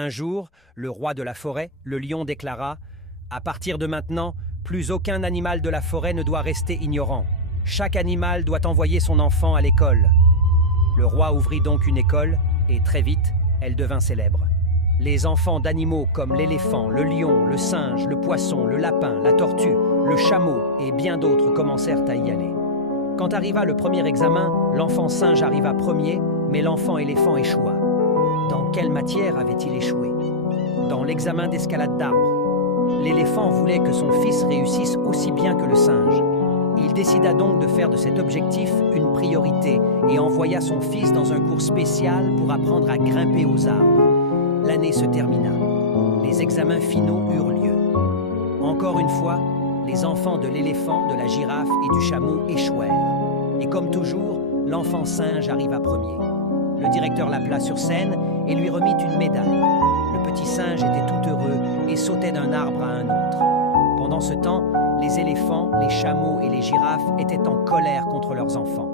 Un jour, le roi de la forêt, le lion, déclara « À partir de maintenant, plus aucun animal de la forêt ne doit rester ignorant. Chaque animal doit envoyer son enfant à l'école. » Le roi ouvrit donc une école et très vite, elle devint célèbre. Les enfants d'animaux comme l'éléphant, le lion, le singe, le poisson, le lapin, la tortue, le chameau et bien d'autres commencèrent à y aller. Quand arriva le premier examen, l'enfant singe arriva premier, mais l'enfant éléphant échoua. Dans quelle matière avait-il échoué? Dans l'examen d'escalade d'arbres. L'éléphant voulait que son fils réussisse aussi bien que le singe. Il décida donc de faire de cet objectif une priorité et envoya son fils dans un cours spécial pour apprendre à grimper aux arbres. L'année se termina. Les examens finaux eurent lieu. Encore une fois, les enfants de l'éléphant, de la girafe et du chameau échouèrent. Et comme toujours, l'enfant singe arriva premier. Le directeur l'appela sur scène et lui remit une médaille. Le petit singe était tout heureux et sautait d'un arbre à un autre. Pendant ce temps, les éléphants, les chameaux et les girafes étaient en colère contre leurs enfants.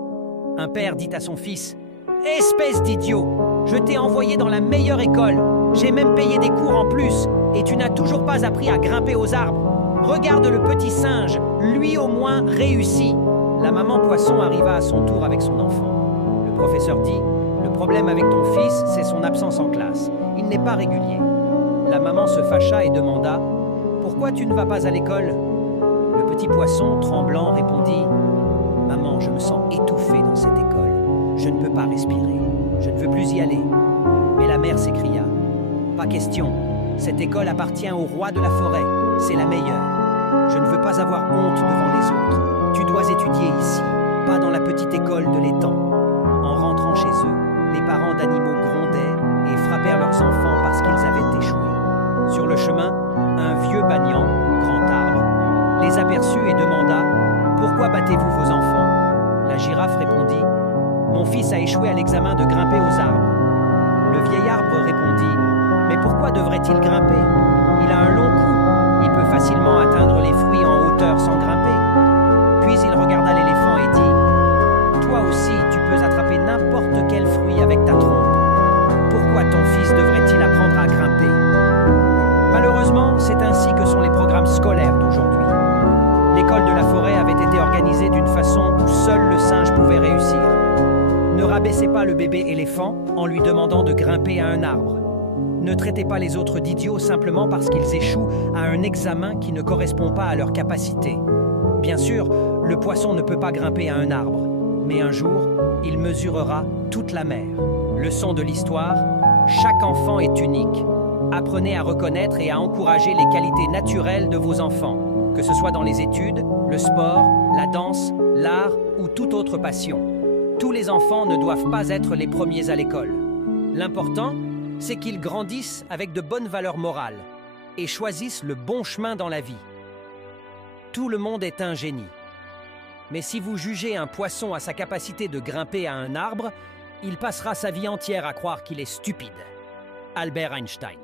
Un père dit à son fils « Espèce d'idiot, je t'ai envoyé dans la meilleure école. J'ai même payé des cours en plus et tu n'as toujours pas appris à grimper aux arbres. Regarde le petit singe, lui au moins réussit. » La maman poisson arriva à son tour avec son enfant. Le professeur dit « Le problème avec ton fils, c'est son absence en classe. Il n'est pas régulier. » La maman se fâcha et demanda « Pourquoi tu ne vas pas à l'école ?» Le petit poisson, tremblant, répondit « Maman, je me sens étouffé dans cette école. Je ne peux pas respirer. Je ne veux plus y aller. » Mais la mère s'écria « Pas question. Cette école appartient au roi de la forêt. C'est la meilleure. Je ne veux pas avoir honte devant les autres. Tu dois étudier ici, pas dans la petite école de l'étang. » En rentrant chez eux, les parents d'animaux grondaient et frappèrent leurs enfants parce qu'ils avaient échoué. Sur le chemin, un vieux banyan, grand arbre, les aperçut et demanda « Pourquoi battez-vous vos enfants ?» La girafe répondit « Mon fils a échoué à l'examen de grimper aux arbres. » Le vieil arbre répondit « Mais pourquoi devrait-il grimper? Il a un long cou. Il peut facilement atteindre les fruits en hauteur sans grimper. » Puis il regarda l'éléphant et dit « Toi aussi, tu peux attraper n'importe quel fruit avec ta trompe. Pourquoi ton fils devrait-il apprendre à grimper ?» Malheureusement, c'est ainsi que sont les programmes scolaires d'aujourd'hui. L'école de la forêt avait été organisée d'une façon où seul le singe pouvait réussir. Ne rabaissez pas le bébé éléphant en lui demandant de grimper à un arbre. Ne traitez pas les autres d'idiots simplement parce qu'ils échouent à un examen qui ne correspond pas à leurs capacités. Bien sûr, le poisson ne peut pas grimper à un arbre, mais un jour, il mesurera toute la mer. Leçon de l'histoire, chaque enfant est unique. Apprenez à reconnaître et à encourager les qualités naturelles de vos enfants, que ce soit dans les études, le sport, la danse, l'art ou toute autre passion. Tous les enfants ne doivent pas être les premiers à l'école. L'important, c'est qu'ils grandissent avec de bonnes valeurs morales et choisissent le bon chemin dans la vie. Tout le monde est un génie. Mais si vous jugez un poisson à sa capacité de grimper à un arbre, il passera sa vie entière à croire qu'il est stupide. Albert Einstein.